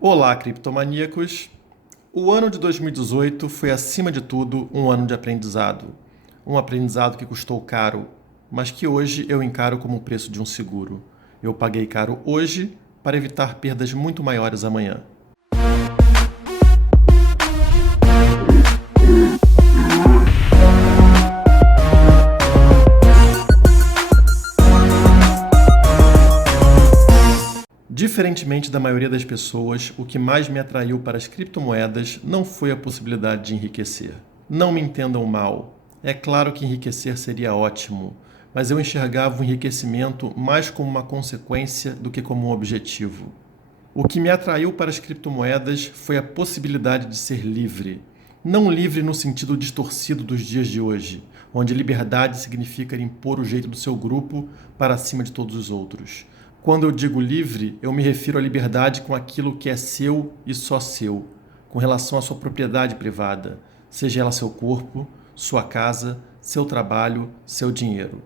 Olá, criptomaníacos! O ano de 2018 foi, acima de tudo, um ano de aprendizado. Um aprendizado que custou caro, mas que hoje eu encaro como o preço de um seguro. Eu paguei caro hoje para evitar perdas muito maiores amanhã. Diferentemente da maioria das pessoas, o que mais me atraiu para as criptomoedas não foi a possibilidade de enriquecer. Não me entendam mal. É claro que enriquecer seria ótimo, mas eu enxergava o enriquecimento mais como uma consequência do que como um objetivo. O que me atraiu para as criptomoedas foi a possibilidade de ser livre. Não livre no sentido distorcido dos dias de hoje, onde liberdade significa impor o jeito do seu grupo para acima de todos os outros. Quando eu digo livre, eu me refiro à liberdade com aquilo que é seu e só seu, com relação à sua propriedade privada, seja ela seu corpo, sua casa, seu trabalho, seu dinheiro.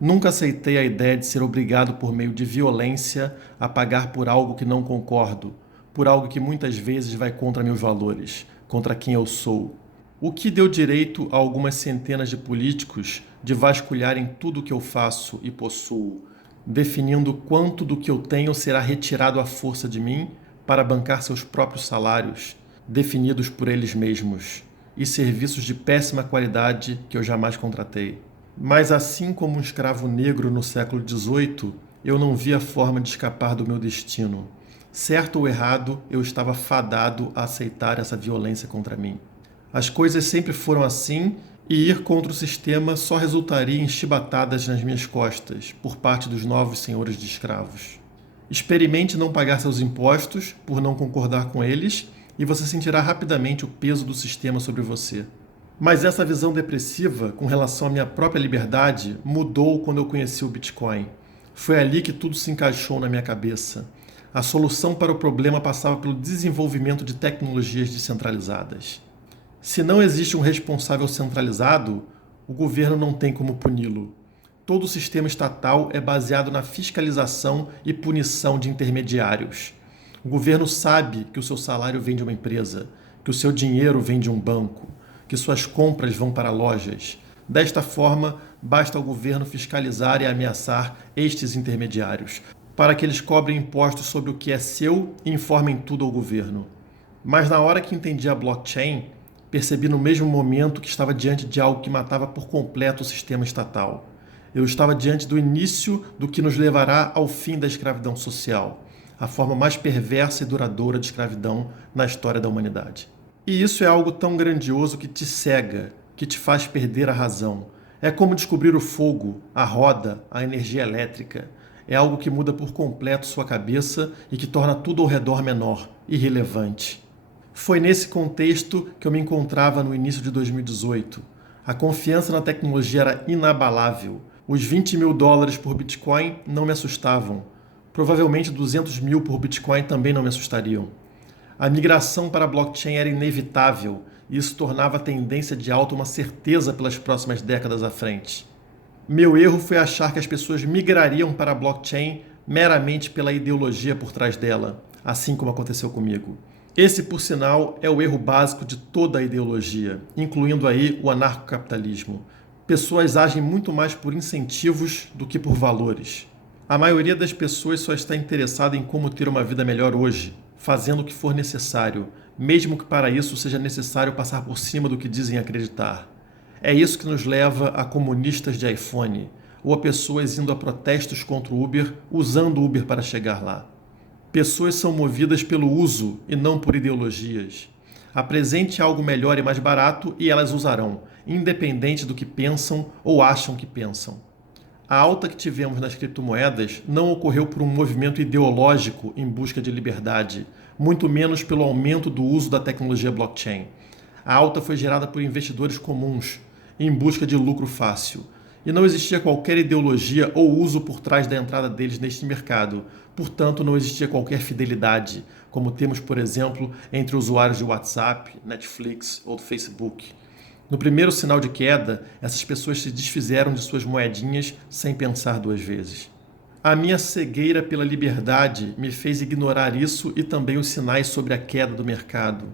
Nunca aceitei a ideia de ser obrigado por meio de violência a pagar por algo que não concordo, por algo que muitas vezes vai contra meus valores, contra quem eu sou. O que deu direito a algumas centenas de políticos de vasculharem tudo o que eu faço e possuo, definindo quanto do que eu tenho será retirado à força de mim para bancar seus próprios salários, definidos por eles mesmos, e serviços de péssima qualidade que eu jamais contratei. Mas assim como um escravo negro no século XVIII, eu não via forma de escapar do meu destino. Certo ou errado, eu estava fadado a aceitar essa violência contra mim. As coisas sempre foram assim e ir contra o sistema só resultaria em chibatadas nas minhas costas por parte dos novos senhores de escravos. Experimente não pagar seus impostos por não concordar com eles e você sentirá rapidamente o peso do sistema sobre você. Mas essa visão depressiva com relação à minha própria liberdade mudou quando eu conheci o Bitcoin. Foi ali que tudo se encaixou na minha cabeça. A solução para o problema passava pelo desenvolvimento de tecnologias descentralizadas. Se não existe um responsável centralizado, o governo não tem como puni-lo. Todo o sistema estatal é baseado na fiscalização e punição de intermediários. O governo sabe que o seu salário vem de uma empresa, que o seu dinheiro vem de um banco, que suas compras vão para lojas. Desta forma, basta ao governo fiscalizar e ameaçar estes intermediários, para que eles cobrem impostos sobre o que é seu e informem tudo ao governo. Mas na hora que entendi a blockchain, percebi no mesmo momento que estava diante de algo que matava por completo o sistema estatal. Eu estava diante do início do que nos levará ao fim da escravidão social, a forma mais perversa e duradoura de escravidão na história da humanidade. E isso é algo tão grandioso que te cega, que te faz perder a razão. É como descobrir o fogo, a roda, a energia elétrica. É algo que muda por completo sua cabeça e que torna tudo ao redor menor, irrelevante. Foi nesse contexto que eu me encontrava no início de 2018. A confiança na tecnologia era inabalável. Os 20 mil dólares por Bitcoin não me assustavam. Provavelmente 200 mil por Bitcoin também não me assustariam. A migração para a blockchain era inevitável e isso tornava a tendência de alta uma certeza pelas próximas décadas à frente. Meu erro foi achar que as pessoas migrariam para a blockchain meramente pela ideologia por trás dela, assim como aconteceu comigo. Esse, por sinal, é o erro básico de toda a ideologia, incluindo aí o anarcocapitalismo. Pessoas agem muito mais por incentivos do que por valores. A maioria das pessoas só está interessada em como ter uma vida melhor hoje, fazendo o que for necessário, mesmo que para isso seja necessário passar por cima do que dizem acreditar. É isso que nos leva a comunistas de iPhone, ou a pessoas indo a protestos contra o Uber, usando o Uber para chegar lá. Pessoas são movidas pelo uso e não por ideologias. Apresente algo melhor e mais barato e elas usarão, independente do que pensam ou acham que pensam. A alta que tivemos nas criptomoedas não ocorreu por um movimento ideológico em busca de liberdade, muito menos pelo aumento do uso da tecnologia blockchain. A alta foi gerada por investidores comuns, em busca de lucro fácil. E não existia qualquer ideologia ou uso por trás da entrada deles neste mercado. Portanto, não existia qualquer fidelidade, como temos, por exemplo, entre usuários de WhatsApp, Netflix ou do Facebook. No primeiro sinal de queda, essas pessoas se desfizeram de suas moedinhas sem pensar duas vezes. A minha cegueira pela liberdade me fez ignorar isso e também os sinais sobre a queda do mercado.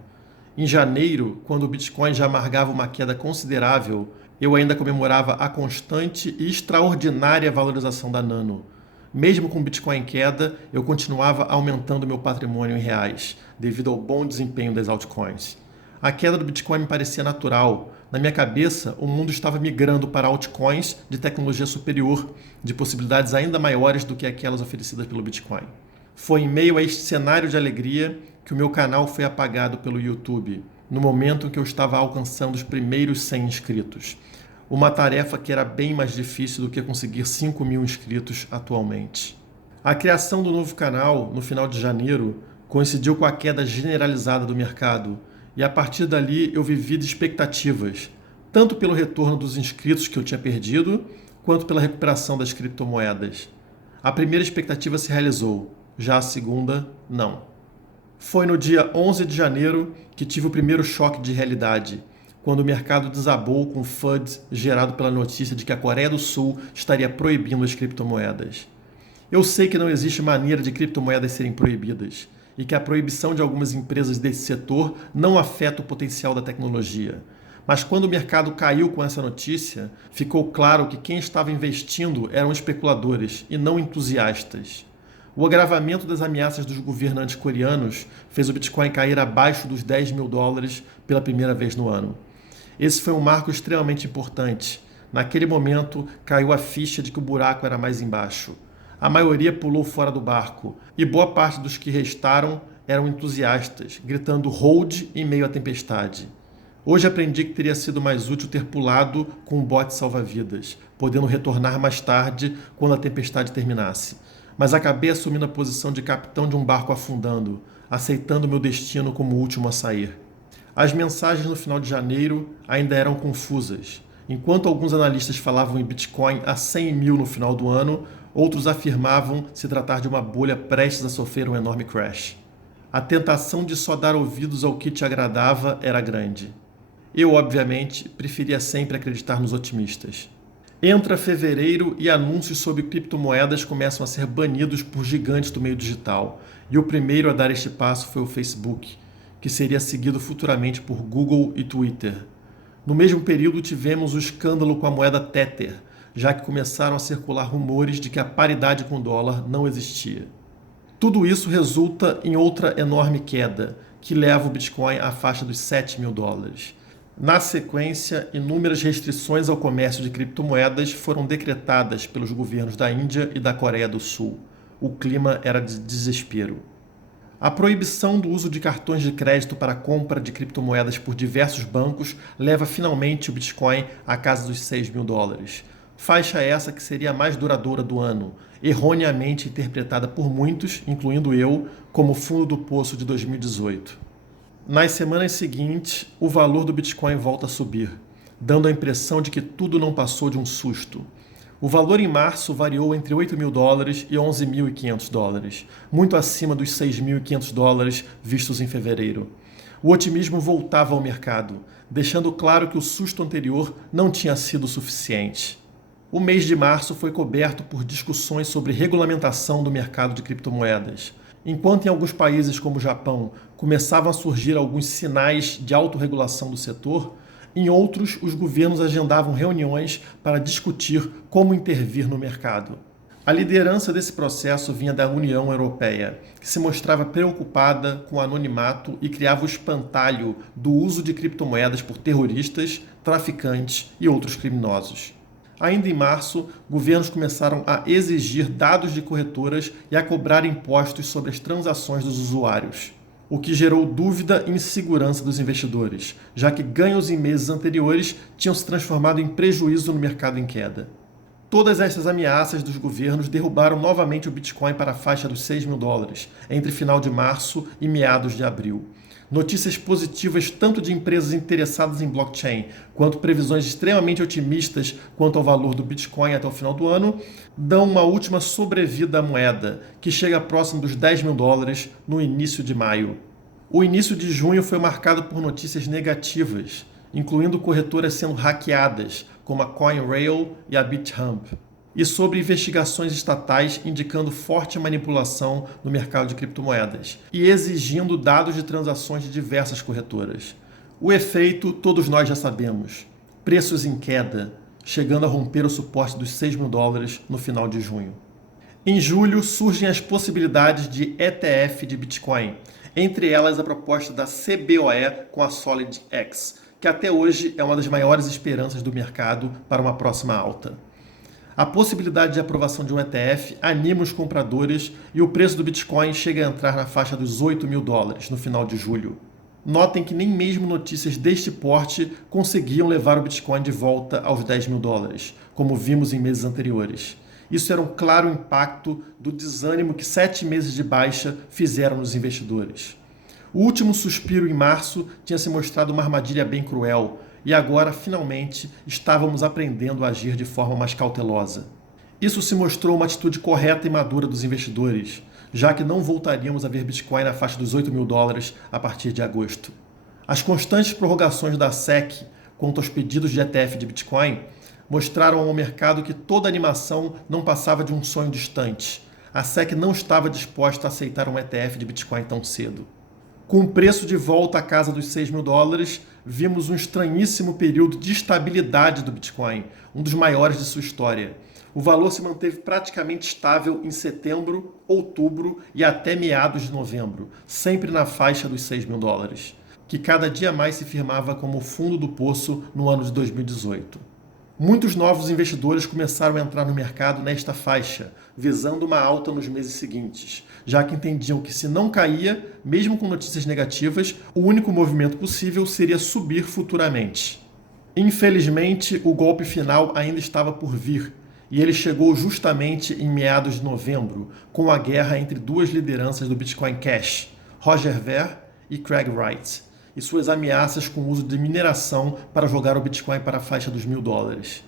Em janeiro, quando o Bitcoin já amargava uma queda considerável, eu ainda comemorava a constante e extraordinária valorização da Nano. Mesmo com o Bitcoin em queda, eu continuava aumentando meu patrimônio em reais, devido ao bom desempenho das altcoins. A queda do Bitcoin me parecia natural. Na minha cabeça, o mundo estava migrando para altcoins de tecnologia superior, de possibilidades ainda maiores do que aquelas oferecidas pelo Bitcoin. Foi em meio a este cenário de alegria que o meu canal foi apagado pelo YouTube, no momento em que eu estava alcançando os primeiros 100 inscritos. Uma tarefa que era bem mais difícil do que conseguir 5.000 inscritos atualmente. A criação do novo canal, no final de janeiro, coincidiu com a queda generalizada do mercado, e a partir dali eu vivi de expectativas, tanto pelo retorno dos inscritos que eu tinha perdido, quanto pela recuperação das criptomoedas. A primeira expectativa se realizou, já a segunda, não. Foi no dia 11 de janeiro que tive o primeiro choque de realidade, quando o mercado desabou com o FUD gerado pela notícia de que a Coreia do Sul estaria proibindo as criptomoedas. Eu sei que não existe maneira de criptomoedas serem proibidas e que a proibição de algumas empresas desse setor não afeta o potencial da tecnologia. Mas quando o mercado caiu com essa notícia, ficou claro que quem estava investindo eram especuladores e não entusiastas. O agravamento das ameaças dos governantes coreanos fez o Bitcoin cair abaixo dos $10.000 pela primeira vez no ano. Esse foi um marco extremamente importante. Naquele momento, caiu a ficha de que o buraco era mais embaixo. A maioria pulou fora do barco, e boa parte dos que restaram eram entusiastas, gritando hold em meio à tempestade. Hoje aprendi que teria sido mais útil ter pulado com um bote salva-vidas, podendo retornar mais tarde quando a tempestade terminasse. Mas acabei assumindo a posição de capitão de um barco afundando, aceitando meu destino como o último a sair. As mensagens no final de janeiro ainda eram confusas. Enquanto alguns analistas falavam em Bitcoin a 100.000 no final do ano, outros afirmavam se tratar de uma bolha prestes a sofrer um enorme crash. A tentação de só dar ouvidos ao que te agradava era grande. Eu, obviamente, preferia sempre acreditar nos otimistas. Entra fevereiro e anúncios sobre criptomoedas começam a ser banidos por gigantes do meio digital, e o primeiro a dar este passo foi o Facebook, que seria seguido futuramente por Google e Twitter. No mesmo período tivemos o escândalo com a moeda Tether, já que começaram a circular rumores de que a paridade com o dólar não existia. Tudo isso resulta em outra enorme queda, que leva o Bitcoin à faixa dos $7.000. Na sequência, inúmeras restrições ao comércio de criptomoedas foram decretadas pelos governos da Índia e da Coreia do Sul. O clima era de desespero. A proibição do uso de cartões de crédito para a compra de criptomoedas por diversos bancos leva finalmente o Bitcoin à casa dos $6.000. Faixa essa que seria a mais duradoura do ano, erroneamente interpretada por muitos, incluindo eu, como fundo do poço de 2018. Nas semanas seguintes, o valor do Bitcoin volta a subir, dando a impressão de que tudo não passou de um susto. O valor em março variou entre $8.000 e $11.500, muito acima dos $6.500 vistos em fevereiro. O otimismo voltava ao mercado, deixando claro que o susto anterior não tinha sido suficiente. O mês de março foi coberto por discussões sobre regulamentação do mercado de criptomoedas. Enquanto em alguns países como o Japão começavam a surgir alguns sinais de autorregulação do setor, em outros os governos agendavam reuniões para discutir como intervir no mercado. A liderança desse processo vinha da União Europeia, que se mostrava preocupada com o anonimato e criava o espantalho do uso de criptomoedas por terroristas, traficantes e outros criminosos. Ainda em março, governos começaram a exigir dados de corretoras e a cobrar impostos sobre as transações dos usuários, o que gerou dúvida e insegurança dos investidores, já que ganhos em meses anteriores tinham se transformado em prejuízo no mercado em queda. Todas essas ameaças dos governos derrubaram novamente o Bitcoin para a faixa dos $6.000 entre final de março e meados de abril. Notícias positivas tanto de empresas interessadas em blockchain, quanto previsões extremamente otimistas quanto ao valor do Bitcoin até o final do ano, dão uma última sobrevida à moeda, que chega próximo dos $10.000 no início de maio. O início de junho foi marcado por notícias negativas, incluindo corretoras sendo hackeadas, como a CoinRail e a BitHump. e sobre investigações estatais indicando forte manipulação no mercado de criptomoedas e exigindo dados de transações de diversas corretoras. O efeito todos nós já sabemos: preços em queda, chegando a romper o suporte dos $6.000 no final de junho. Em julho surgem as possibilidades de ETF de Bitcoin, entre elas a proposta da CBOE com a SolidX, que até hoje é uma das maiores esperanças do mercado para uma próxima alta. A possibilidade de aprovação de um ETF anima os compradores e o preço do Bitcoin chega a entrar na faixa dos $8.000 no final de julho. Notem que nem mesmo notícias deste porte conseguiam levar o Bitcoin de volta aos $10.000, como vimos em meses anteriores. Isso era um claro impacto do desânimo que 7 meses de baixa fizeram nos investidores. O último suspiro em março tinha se mostrado uma armadilha bem cruel, e agora, finalmente, estávamos aprendendo a agir de forma mais cautelosa. Isso se mostrou uma atitude correta e madura dos investidores, já que não voltaríamos a ver Bitcoin na faixa dos $8.000 a partir de agosto. As constantes prorrogações da SEC quanto aos pedidos de ETF de Bitcoin mostraram ao mercado que toda animação não passava de um sonho distante. A SEC não estava disposta a aceitar um ETF de Bitcoin tão cedo. Com o preço de volta à casa dos $6.000, vimos um estranhíssimo período de estabilidade do Bitcoin, um dos maiores de sua história. O valor se manteve praticamente estável em setembro, outubro e até meados de novembro, sempre na faixa dos $6.000, que cada dia mais se firmava como o fundo do poço no ano de 2018. Muitos novos investidores começaram a entrar no mercado nesta faixa, visando uma alta nos meses seguintes, já que entendiam que se não caía, mesmo com notícias negativas, o único movimento possível seria subir futuramente. Infelizmente, o golpe final ainda estava por vir, e ele chegou justamente em meados de novembro, com a guerra entre duas lideranças do Bitcoin Cash, Roger Ver e Craig Wright, e suas ameaças com o uso de mineração para jogar o Bitcoin para a faixa dos $1.000.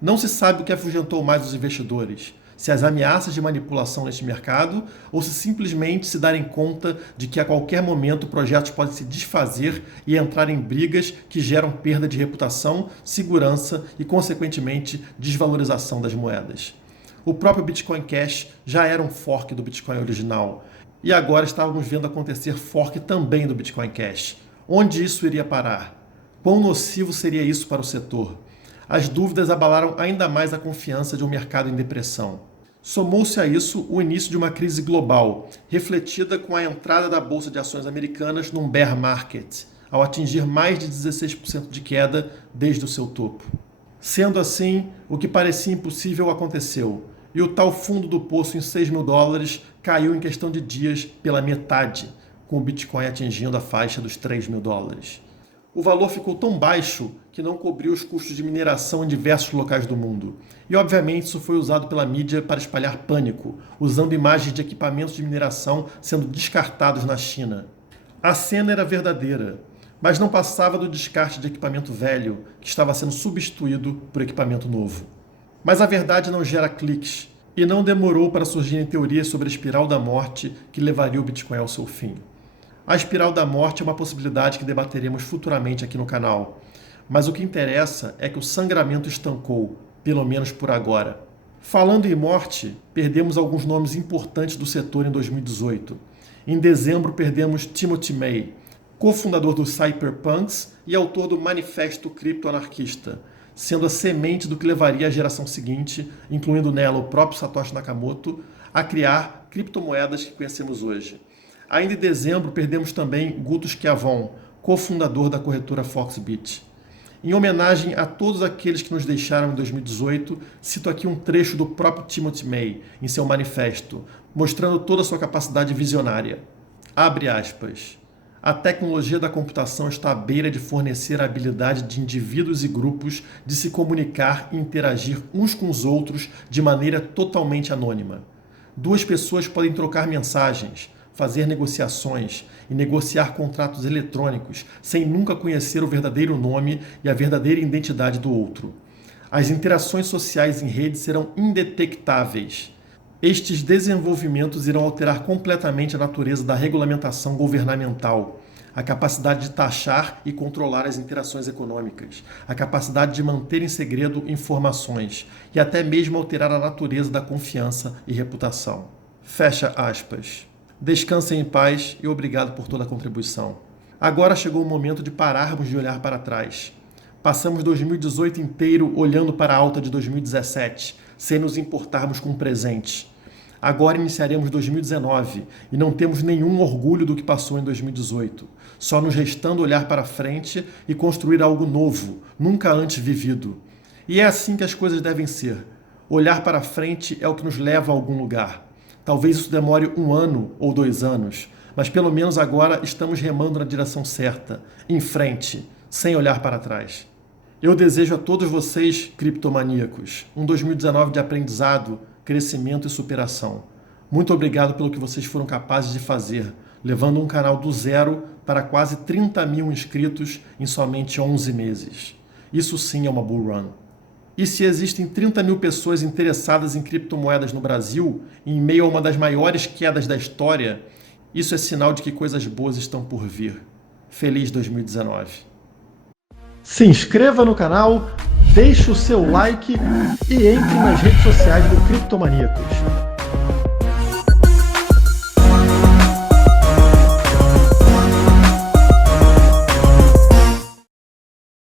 Não se sabe o que afugentou mais os investidores, se as ameaças de manipulação neste mercado ou se simplesmente se darem conta de que a qualquer momento projetos podem se desfazer e entrar em brigas que geram perda de reputação, segurança e, consequentemente, desvalorização das moedas. O próprio Bitcoin Cash já era um fork do Bitcoin original e agora estávamos vendo acontecer fork também do Bitcoin Cash. Onde isso iria parar? Quão nocivo seria isso para o setor? As dúvidas abalaram ainda mais a confiança de um mercado em depressão. Somou-se a isso o início de uma crise global, refletida com a entrada da Bolsa de Ações americanas num bear market, ao atingir mais de 16% de queda desde o seu topo. Sendo assim, o que parecia impossível aconteceu, e o tal fundo do poço em $6.000 caiu em questão de dias pela metade, com o Bitcoin atingindo a faixa dos $3.000. O valor ficou tão baixo que não cobriu os custos de mineração em diversos locais do mundo. E, obviamente, isso foi usado pela mídia para espalhar pânico, usando imagens de equipamentos de mineração sendo descartados na China. A cena era verdadeira, mas não passava do descarte de equipamento velho, que estava sendo substituído por equipamento novo. Mas a verdade não gera cliques, e não demorou para surgirem teorias sobre a espiral da morte que levaria o Bitcoin ao seu fim. A espiral da morte é uma possibilidade que debateremos futuramente aqui no canal, mas o que interessa é que o sangramento estancou, pelo menos por agora. Falando em morte, perdemos alguns nomes importantes do setor em 2018. Em dezembro perdemos Timothy May, cofundador do Cypherpunks e autor do Manifesto Criptoanarquista, sendo a semente do que levaria a geração seguinte, incluindo nela o próprio Satoshi Nakamoto, a criar criptomoedas que conhecemos hoje. Ainda em dezembro, perdemos também Guto Schiavon, cofundador da corretora Foxbit. Em homenagem a todos aqueles que nos deixaram em 2018, cito aqui um trecho do próprio Timothy May, em seu manifesto, mostrando toda a sua capacidade visionária. Abre aspas. A tecnologia da computação está à beira de fornecer a habilidade de indivíduos e grupos de se comunicar e interagir uns com os outros de maneira totalmente anônima. Duas pessoas podem trocar mensagens, fazer negociações e negociar contratos eletrônicos sem nunca conhecer o verdadeiro nome e a verdadeira identidade do outro. As interações sociais em rede serão indetectáveis. Estes desenvolvimentos irão alterar completamente a natureza da regulamentação governamental, a capacidade de taxar e controlar as interações econômicas, a capacidade de manter em segredo informações e até mesmo alterar a natureza da confiança e reputação. Fecha aspas. Descansem em paz e obrigado por toda a contribuição. Agora chegou o momento de pararmos de olhar para trás. Passamos 2018 inteiro olhando para a alta de 2017, sem nos importarmos com o presente. Agora iniciaremos 2019 e não temos nenhum orgulho do que passou em 2018, só nos restando olhar para frente e construir algo novo, nunca antes vivido. E é assim que as coisas devem ser. Olhar para frente é o que nos leva a algum lugar. Talvez isso demore 1 ano ou 2 anos, mas pelo menos agora estamos remando na direção certa, em frente, sem olhar para trás. Eu desejo a todos vocês, criptomaníacos, um 2019 de aprendizado, crescimento e superação. Muito obrigado pelo que vocês foram capazes de fazer, levando um canal do zero para quase 30 mil inscritos em somente 11 meses. Isso sim é uma bull run. E se existem 30 mil pessoas interessadas em criptomoedas no Brasil, em meio a uma das maiores quedas da história, isso é sinal de que coisas boas estão por vir. Feliz 2019! Se inscreva no canal, deixe o seu like e entre nas redes sociais do Criptomaníacos.